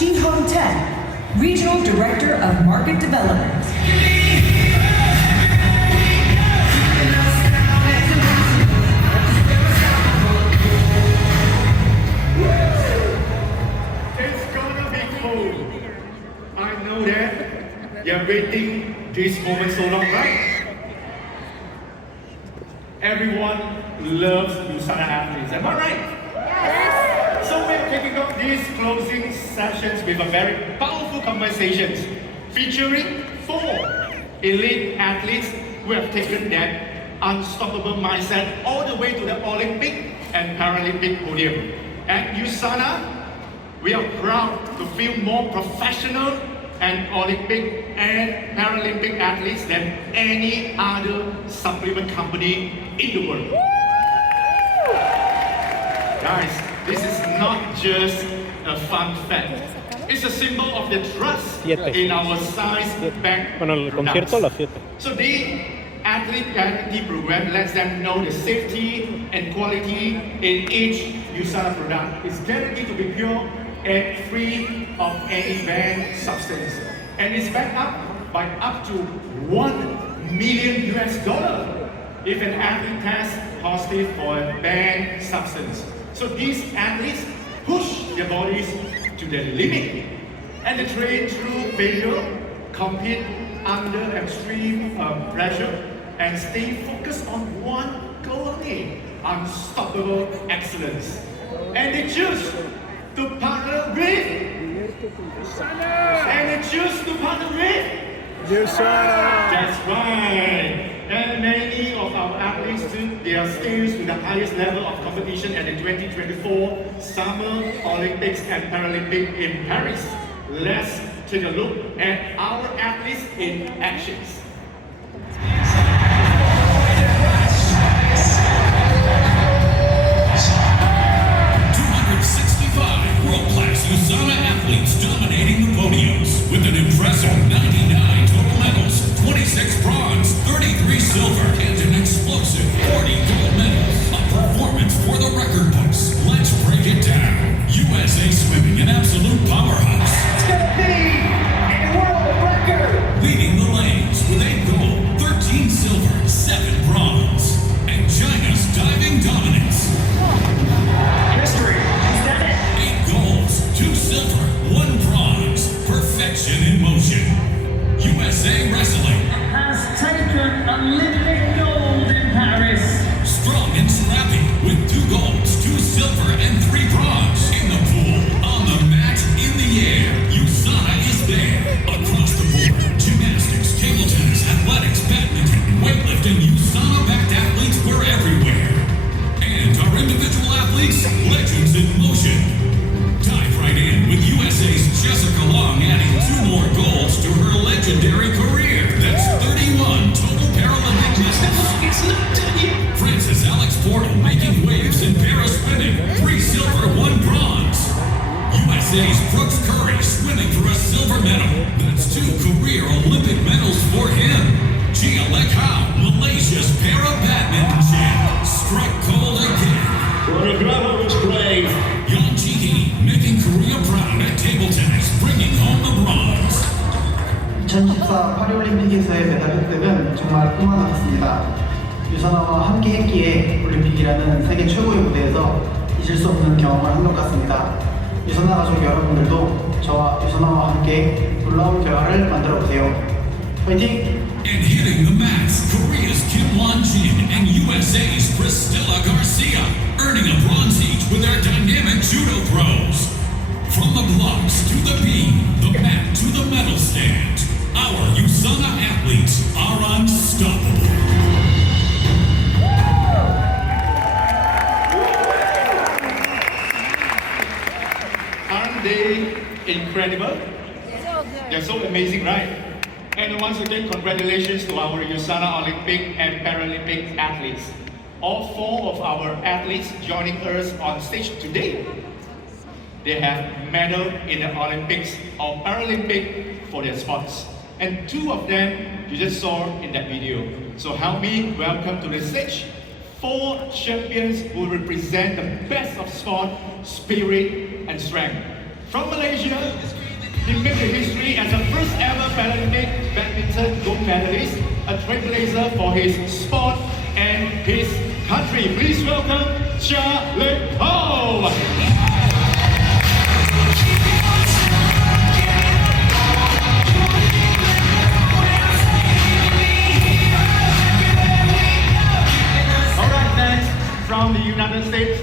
Regional Director of Market Development. It's gonna be cool. I know that you're waiting this moment so long, right? Everyone loves USANA athletes, am I right? Yes! So we're kicking off these closing sessions with a very powerful conversations featuring 4 elite athletes who have taken that unstoppable mindset all the way to the Olympic and Paralympic podium. At USANA, we are proud to feel more professional and Olympic and Paralympic athletes than any other supplement company in the world. Guys, this is not just a fun fact. It's a symbol of the trust in our science-backed products. So the athlete guarantee program lets them know the safety and quality in each USANA product is guaranteed to be pure and free of any banned substance. And it's backed up by up to $1 million if an athlete tests positive for a banned substance. So these athletes push their bodies to the limit and they train through failure, compete under extreme pressure, and stay focused on one goal only: unstoppable excellence. And they choose to partner with USANA. That's right. And many of our athletes took their skills to the highest level of competition at the 2024 Summer Olympics and Paralympics in Paris. Let's take a look at our athletes in actions. 265 world-class USANA athletes dominating the podiums with an impressive 99 total medals, 26 bronze, 33 silver, and an explosive 40 gold medals. A performance for the record books. Let's break it down. USA Swimming, an absolute powerhouse. It's gonna be a world record! Leading the lanes with 8 gold, 13 silver, 7 bronze. And China's diving dominance. History, he's done it! 8 golds, 2 silver, 1 bronze. Perfection in motion. USA Wrestling Has taken Olympic gold in Paris. strong and scrappy with 2 golds, 2 silver, and 3 bronze. In the pool, on the mat, in the air, USANA is there. Across the board, gymnastics, table tennis, athletics, badminton, weightlifting, USANA-backed athletes were everywhere. And our individual athletes, legends in motion. Dive right in with USA's Jessica Long adding 2 more golds to her legendary career. That's 31 total Paralympic medals. It's not done yet! Francis Alex Portal making waves in para swimming. 3 silver, 1 bronze. USA's Brooks Curry swimming for a silver medal. That's 2 career Olympic medals for him. Gia Lek Hao, Malaysia's para badminton champ, struck gold again. Choreographer was brave. Yang Ji making Korea proud at table tennis, bringing home the bronze. 2014 파리올림픽에서의 메달 획득은 정말 꿈만 같았습니다. 유산아와 함께 했기에 올림픽이라는 세계 최고의 무대에서 잊을 수 없는 경험을 한 것 같습니다. 유산아 가족 여러분들도 저와 유산아와 함께 놀라운 결과를 만들어 보세요. 화이팅! And hitting the mats, Korea's Kim Won-jin and USA's Priscilla Garcia, earning a bronze each with their dynamic judo throws. From the blocks to the beam, the mat to the medal stand, our USANA athletes are unstoppable. Aren't they incredible? They're so amazing, right? And once again, congratulations to our USANA Olympic and Paralympic athletes. All 4 of our athletes joining us on stage today. They have medaled in the Olympics or Paralympic for their sports. And 2 of them you just saw in that video. So help me welcome to the stage 4 champions who represent the best of sport, spirit, and strength. From Malaysia, he made the history as the first ever Paralympic badminton gold medalist, a trailblazer for his sport and his country. Please welcome Chia Ho. Alright, next, from the United States,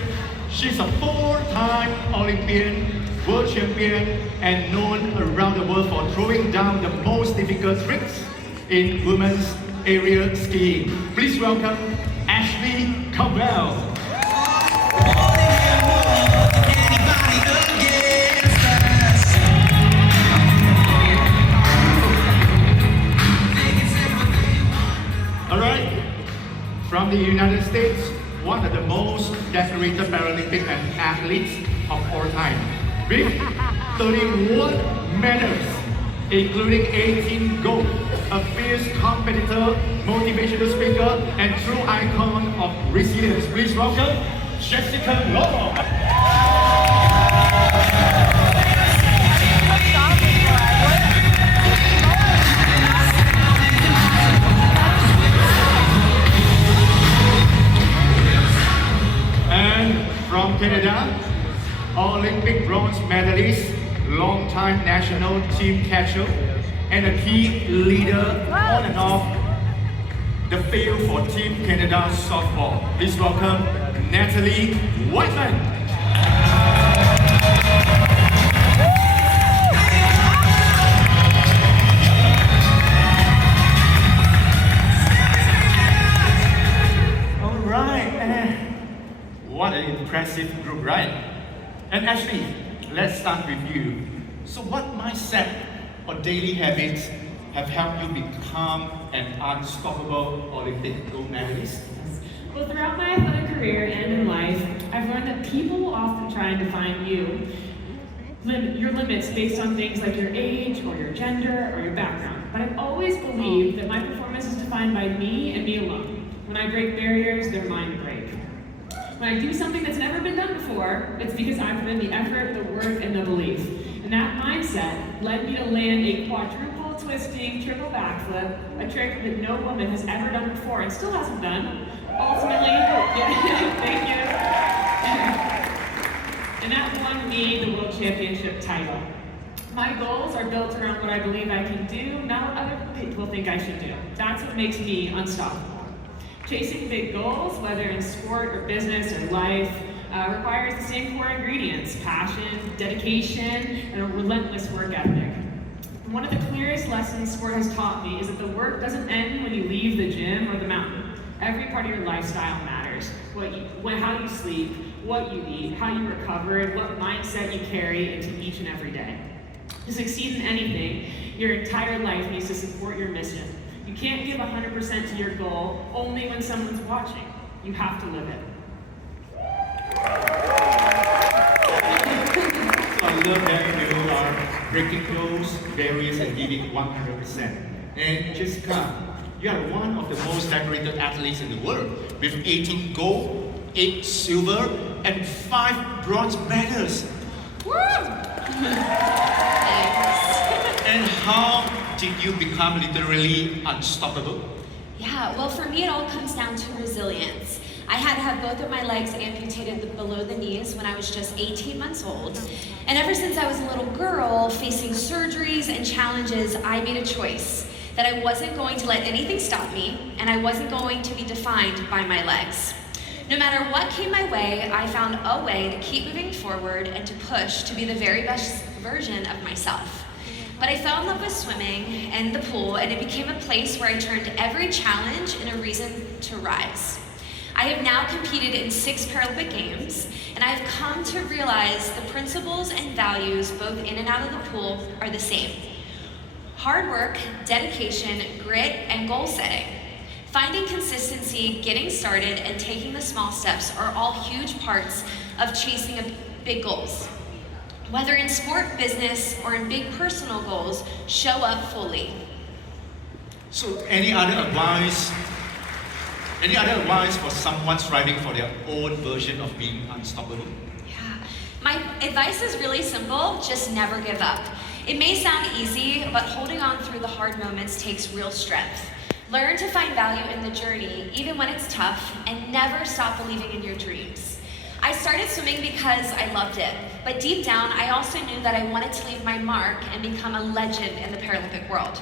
she's a four-time Olympian, world champion, and known around the world for throwing down the most difficult tricks in women's aerial skiing. Please welcome Ashley Caldwell. Alright, from the United States, one of the most decorated Paralympic athletes of all time, with 31 medals, including 18 gold, a fierce competitor, motivational speaker, and true icon of resilience. Please welcome Jessica Law. And from Canada, Olympic bronze medalist, long-time national team catcher, and a key leader on and off the field for Team Canada softball. Please welcome Natalie Whiteman. All right, what an impressive group, right? And Ashley, let's start with you. So what mindset or daily habits have helped you become an unstoppable Olympic gold medalist? Well, throughout my athletic career and in life, I've learned that people will often try and define your limits based on things like your age or your gender or your background. But I've always believed that my performance is defined by me and me alone. When I break barriers, they're mine to break. When I do something that's never been done before, it's because I've put in the effort, the work, and the belief. And that mindset led me to land a quadruple twisting triple backflip, a trick that no woman has ever done before and still hasn't done. Ultimately, thank you. And that won me the World Championship title. My goals are built around what I believe I can do, not what other people think I should do. That's what makes me unstoppable. Chasing big goals, whether in sport or business or life, requires the same core ingredients: passion, dedication, and a relentless work ethic. One of the clearest lessons sport has taught me is that the work doesn't end when you leave the gym or the mountain. Every part of your lifestyle matters. How you sleep, what you eat, how you recover, and what mindset you carry into each and every day. To succeed in anything, your entire life needs to support your mission. You can't give 100% to your goal only when someone's watching. You have to live it. I love that you are breaking goals, barriers, and giving 100%. And Jessica, you are one of the most decorated athletes in the world, with 18 gold, 8 silver, and 5 bronze medals. Woo! And how did you become literally unstoppable? Yeah, well, for me, it all comes down to resilience. I had to have both of my legs amputated below the knees when I was just 18 months old. And ever since I was a little girl, facing surgeries and challenges, I made a choice that I wasn't going to let anything stop me, and I wasn't going to be defined by my legs. No matter what came my way, I found a way to keep moving forward and to push to be the very best version of myself. But I fell in love with swimming and the pool, and it became a place where I turned every challenge into a reason to rise. I have now competed in 6 Paralympic Games, and I've come to realize the principles and values both in and out of the pool are the same. Hard work, dedication, grit, and goal setting. Finding consistency, getting started, and taking the small steps are all huge parts of chasing big goals. Whether in sport, business, or in big personal goals, show up fully. So any other advice for someone striving for their own version of being unstoppable? Yeah. My advice is really simple, just never give up. It may sound easy, but holding on through the hard moments takes real strength. Learn to find value in the journey, even when it's tough, and never stop believing in your dreams. I started swimming because I loved it, but deep down, I also knew that I wanted to leave my mark and become a legend in the Paralympic world.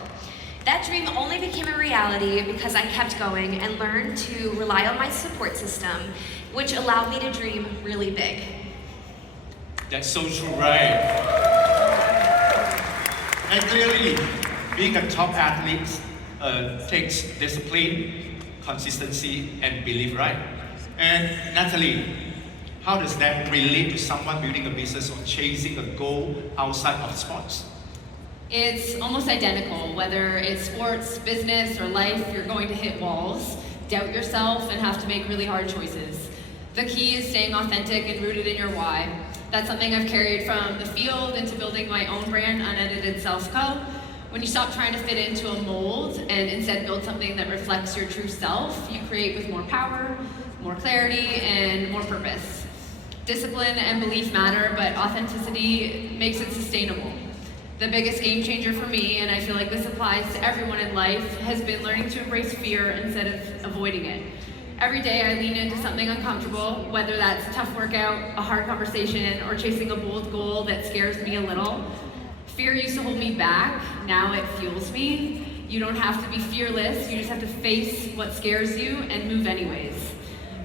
That dream only became a reality because I kept going and learned to rely on my support system, which allowed me to dream really big. That's so true, right? And clearly, being a top athlete takes discipline, consistency, and belief, right? And Natalie, how does that relate to someone building a business or chasing a goal outside of sports? It's almost identical. Whether it's sports, business, or life, you're going to hit walls, doubt yourself, and have to make really hard choices. The key is staying authentic and rooted in your why. That's something I've carried from the field into building my own brand, Unedited Self Co. When you stop trying to fit into a mold and instead build something that reflects your true self, you create with more power, more clarity, and more purpose. Discipline and belief matter, but authenticity makes it sustainable. The biggest game changer for me, and I feel like this applies to everyone in life, has been learning to embrace fear instead of avoiding it. Every day I lean into something uncomfortable, whether that's a tough workout, a hard conversation, or chasing a bold goal that scares me a little. Fear used to hold me back, now it fuels me. You don't have to be fearless, you just have to face what scares you and move anyways.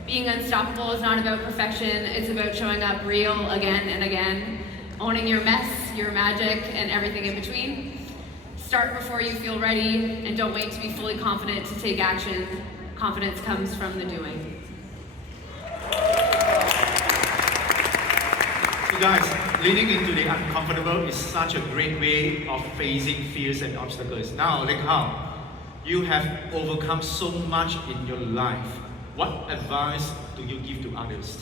Being unstoppable is not about perfection, it's about showing up real again and again, owning your mess, your magic, and everything in between. Start before you feel ready, and don't wait to be fully confident to take action. Confidence comes from the doing. So guys, leading into the uncomfortable is such a great way of facing fears and obstacles. Now, like how you have overcome so much in your life. What advice do you give to others?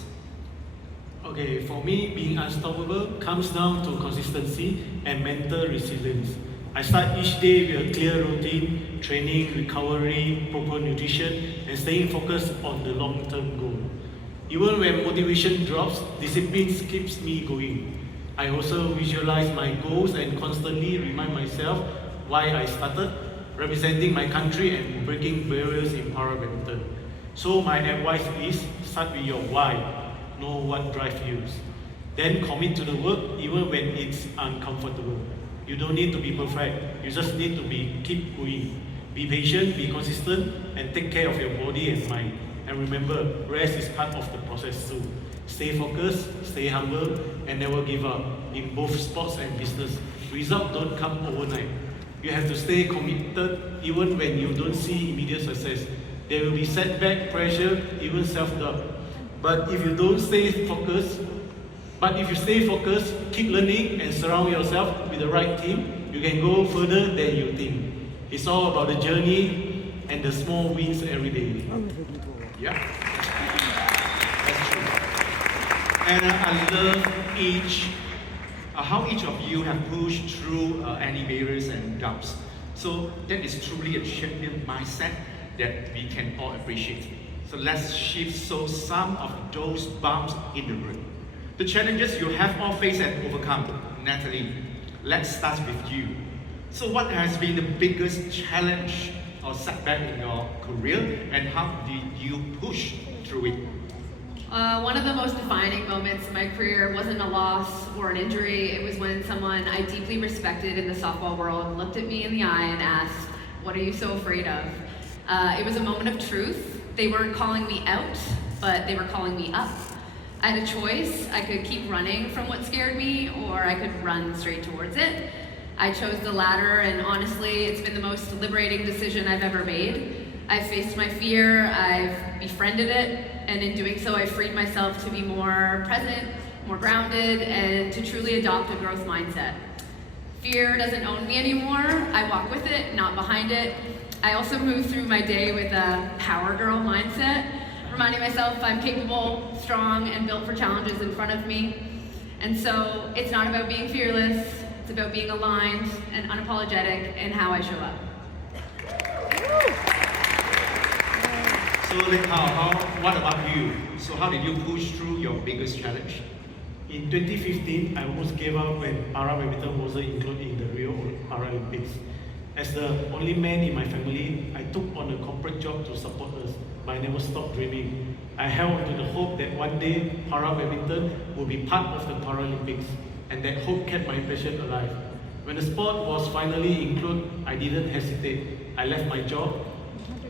Okay, for me, being unstoppable comes down to consistency and mental resilience. I start each day with a clear routine, training, recovery, proper nutrition, and staying focused on the long-term goal. Even when motivation drops, discipline keeps me going. I also visualize my goals and constantly remind myself why I started, representing my country and breaking barriers in para-badminton. So my advice is, start with your why. Know what drives you. Then commit to the work even when it's uncomfortable. You don't need to be perfect. You just need to keep going. Be patient, be consistent, and take care of your body and mind. And remember, rest is part of the process too. Stay focused, stay humble, and never give up. In both sports and business, results don't come overnight. You have to stay committed even when you don't see immediate success. There will be setback, pressure, even self-doubt. But if you stay focused, keep learning and surround yourself with the right team, you can go further than you think. It's all about the journey and the small wins every day. Yeah, that's true. And I love how each of you have pushed through any barriers and doubts. So that is truly a champion mindset that we can all appreciate. So let's shift some of those bumps in the road. The challenges you have all faced and overcome. Natalie, let's start with you. So what has been the biggest challenge or setback in your career, and how did you push through it? One of the most defining moments in my career wasn't a loss or an injury. It was when someone I deeply respected in the softball world looked at me in the eye and asked, "What are you so afraid of?" It was a moment of truth. They weren't calling me out, but they were calling me up. I had a choice. I could keep running from what scared me, or I could run straight towards it. I chose the latter, and honestly, it's been the most liberating decision I've ever made. I've faced my fear, I've befriended it, and in doing so, I freed myself to be more present, more grounded, and to truly adopt a growth mindset. Fear doesn't own me anymore. I walk with it, not behind it. I also move through my day with a power girl mindset, reminding myself I'm capable, strong, and built for challenges in front of me. And so it's not about being fearless, it's about being aligned and unapologetic in how I show up. So what about you? So how did you push through your biggest challenge? In 2015, I almost gave up when para badminton wasn't included in the Rio Paralympics. As the only man in my family, I took on a corporate job to support us, but I never stopped dreaming. I held on to the hope that one day para badminton would be part of the Paralympics, and that hope kept my passion alive. When the sport was finally included, I didn't hesitate. I left my job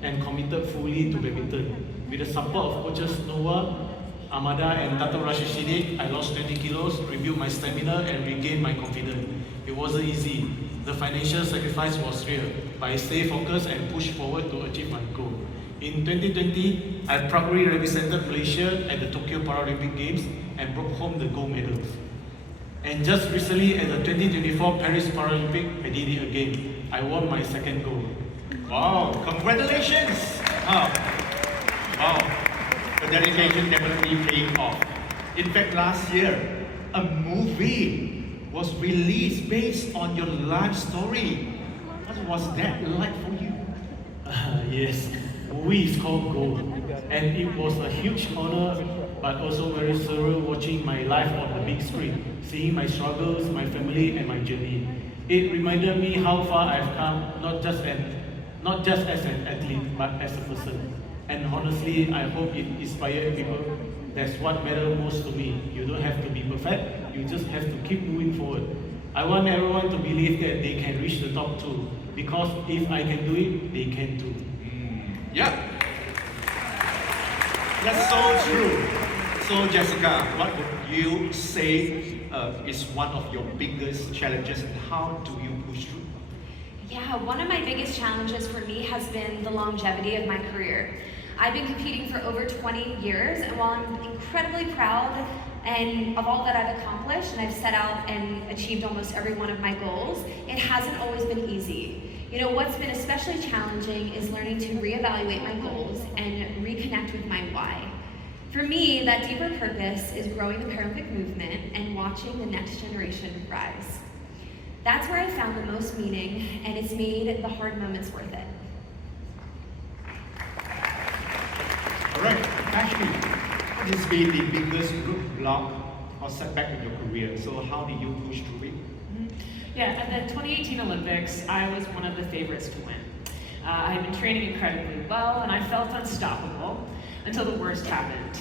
and committed fully to badminton. With the support of coaches Noah, Amada and Tato Rashishide, I lost 20 kilos, rebuilt my stamina and regained my confidence. It wasn't easy. The financial sacrifice was real, but I stayed focused and pushed forward to achieve my goal. In 2020, I proudly represented Malaysia at the Tokyo Paralympic Games and brought home the gold medals. And just recently at the 2024 Paris Paralympic, I did it again. I won my second gold. Wow, congratulations! Wow. The dedication definitely paying off. In fact, last year, a movie was released based on your life story. What was that like for you? Yes, the movie is called Gold, and it was a huge honor, but also very surreal watching my life on the big screen, seeing my struggles, my family, and my journey. It reminded me how far I've come, not just as an athlete, but as a person. And honestly, I hope it inspires people. That's what matters most to me. You don't have to be perfect, you just have to keep moving forward. I want everyone to believe that they can reach the top too, because if I can do it, they can too. Yeah. That's so true. So Jessica, what would you say is one of your biggest challenges and how do you push through? Yeah, one of my biggest challenges for me has been the longevity of my career. I've been competing for over 20 years, and while I'm incredibly proud of all that I've accomplished, and I've set out and achieved almost every one of my goals, it hasn't always been easy. You know, what's been especially challenging is learning to reevaluate my goals and reconnect with my why. For me, that deeper purpose is growing the Paralympic movement and watching the next generation rise. That's where I found the most meaning, and it's made the hard moments worth it. All right, Ashley, what has been the biggest roadblock or setback in your career? So how did you push through it? Yeah, at the 2018 Olympics, I was one of the favorites to win. I had been training incredibly well, and I felt unstoppable until the worst happened.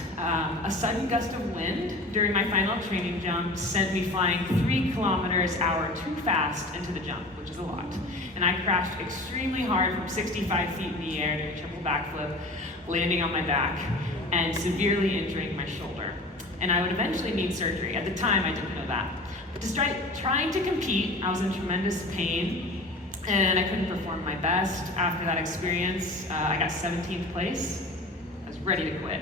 A sudden gust of wind during my final training jump sent me flying 3 kilometers an hour too fast into the jump, which is a lot. And I crashed extremely hard from 65 feet in the air, doing a triple backflip, landing on my back, and severely injuring my shoulder. And I would eventually need surgery. At the time, I didn't know that. But despite trying to compete, I was in tremendous pain, and I couldn't perform my best. After that experience, I got 17th place. I was ready to quit.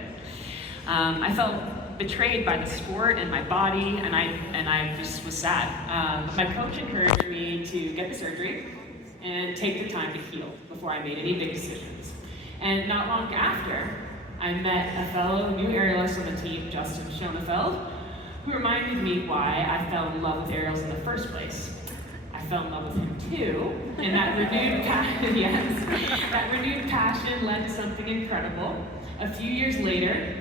I felt betrayed by the sport and my body, and I just was sad. My coach encouraged me to get the surgery and take the time to heal before I made any big decisions. And not long after, I met a fellow new aerialist on the team, Justin Schoenfeld, who reminded me why I fell in love with aerials in the first place. I fell in love with him too, and that renewed passion led to something incredible. A few years later,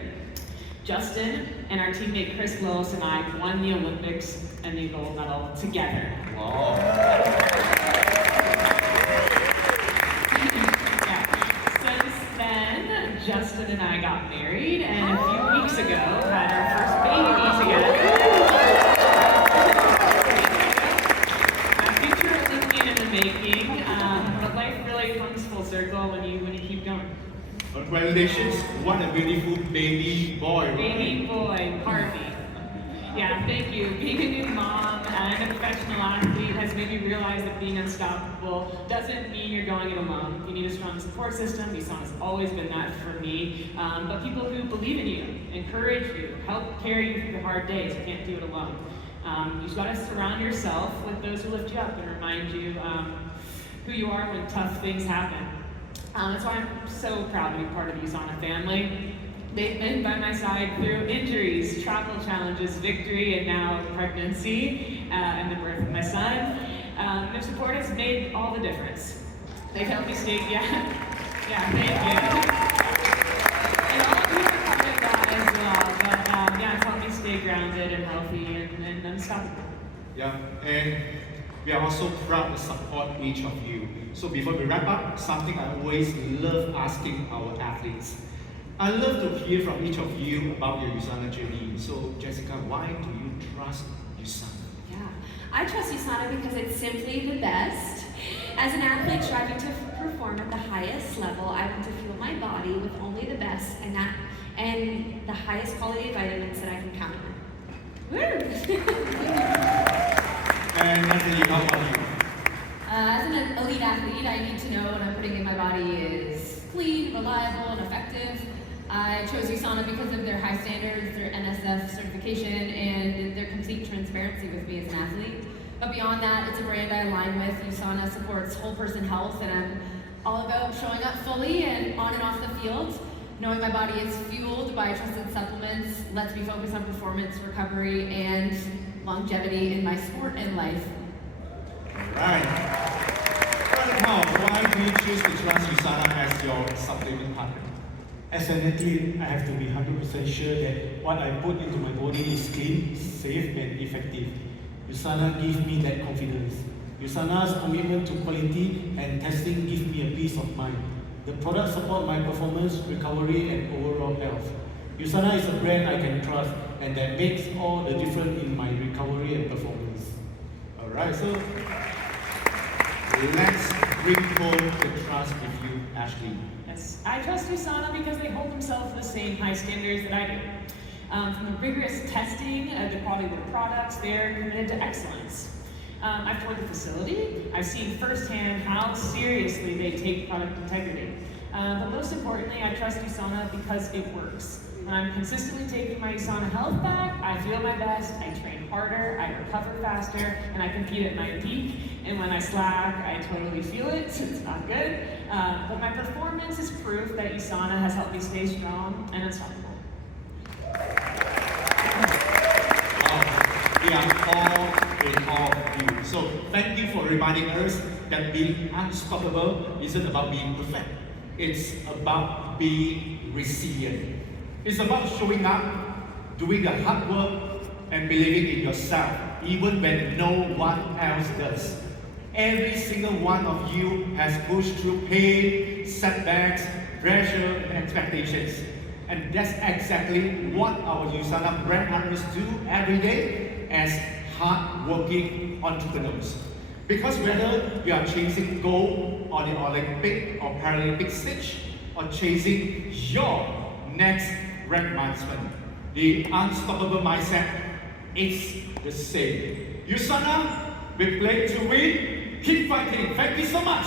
Justin and our teammate Chris Willis and I won the Olympics and the gold medal together. Wow. Since then, Justin and I got married, and a few weeks ago had our first baby together. A future Olympian in the making, but life really comes full circle when you keep going. Congratulations, what a beautiful baby boy. Baby boy, Harvey. Yeah, thank you. Being a new mom and a professional athlete has made me realize that being unstoppable doesn't mean you're going it alone. You need a strong support system. USANA has always been that for me. But people who believe in you, encourage you, help carry you through the hard days. You can't do it alone. You just got to surround yourself with those who lift you up and remind you who you are when tough things happen. That's why I'm so proud to be part of the USANA family. They've been by my side through injuries, travel challenges, victory, and now pregnancy and the birth of my son. Their support has made all the difference. They've helped me stay, thank you. And all of you are part of that as well, but it's helped me stay grounded. grounded and healthy and unstoppable. Yeah, and we are also proud to support each of you. So before we wrap up, something I always love asking our athletes. I love to hear from each of you about your USANA journey. So Jessica, why do you trust USANA? Yeah, I trust USANA because it's simply the best. As an athlete striving to perform at the highest level, I want to fuel my body with only the best and the highest quality vitamins that I can count on. Woo! And Natalie, how about you? As an elite athlete, I need to know what I'm putting in my body is clean, reliable, and effective. I chose USANA because of their high standards, their NSF certification, and their complete transparency with me as an athlete. But beyond that, it's a brand I align with. USANA supports whole person health, and I'm all about showing up fully and on and off the field. Knowing my body is fueled by trusted supplements lets me focus on performance, recovery, and longevity in my sport and life. Right. Why do you choose to trust USANA as your supplement partner? As an athlete, I have to be 100% sure that what I put into my body is clean, safe, and effective. USANA gives me that confidence. USANA's commitment to quality and testing gives me a peace of mind. The products support my performance, recovery, and overall health. USANA is a brand I can trust, and that makes all the difference in my recovery and performance. Alright, so let's bring home the trust with you, Ashley. Yes, I trust USANA because they hold themselves to the same high standards that I do. From the rigorous testing of the quality of their products, they're committed to excellence. I've toured the facility. I've seen firsthand how seriously they take product integrity. But most importantly, I trust USANA because it works. When I'm consistently taking my USANA health back, I feel my best, I train harder, I recover faster, and I compete at my peak. And when I slack, I totally feel it, so it's not good. But my performance is proof that USANA has helped me stay strong and unstoppable. We are all in awe of you. So thank you for reminding us that being unstoppable isn't about being perfect. It's about being resilient. It's about showing up, doing the hard work, and believing in yourself, even when no one else does. Every single one of you has pushed through pain, setbacks, pressure, and expectations. And that's exactly what our USANA brand partners do every day as hard-working entrepreneurs. Because whether you are chasing gold on the Olympic or Paralympic stage, or chasing your next rank milestone, the unstoppable mindset is the same. USANA, we play to win. Keep fighting. Thank you so much.